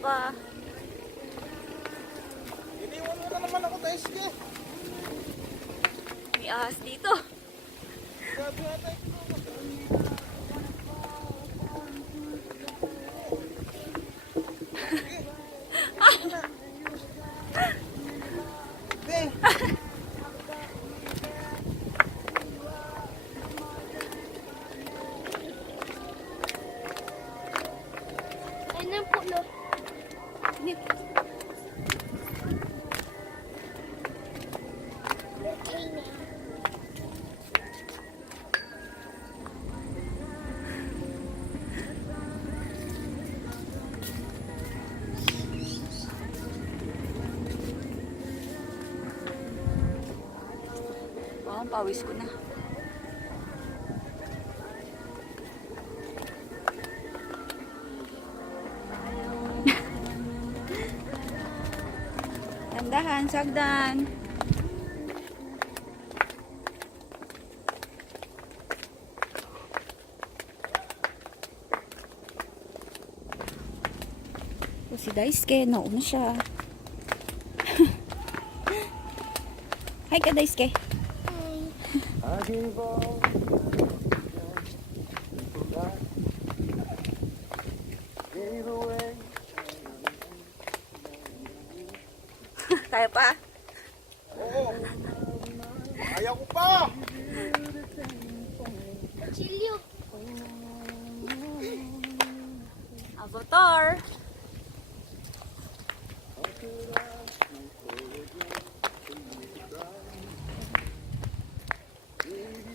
Papa. Iniwan mo na naman ako, Daisuke. May ahas dito. Grabe ata ito. Ayun ang pulo. Oh, pawis ko na. Tandahan, sagdan. O, si Daisuke, nauna siya. Hi ka, Daisuke. I gave all gave away. Kaya pa? Oo. Ayaw ko pa. Chilyo. Avatar.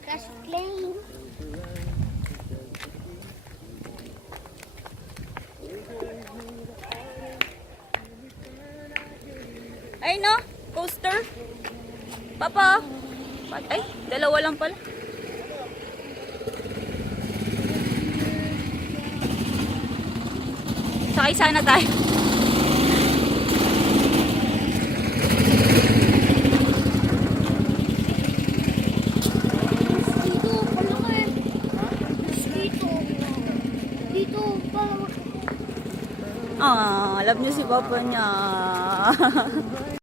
Crash plane. Ay no, coaster. Papa. Ay, dalawa lang pala. Sakay sana tayo. Dito, palaki. Dito. Dito, palaki. Ah, love niyo si Papa niya.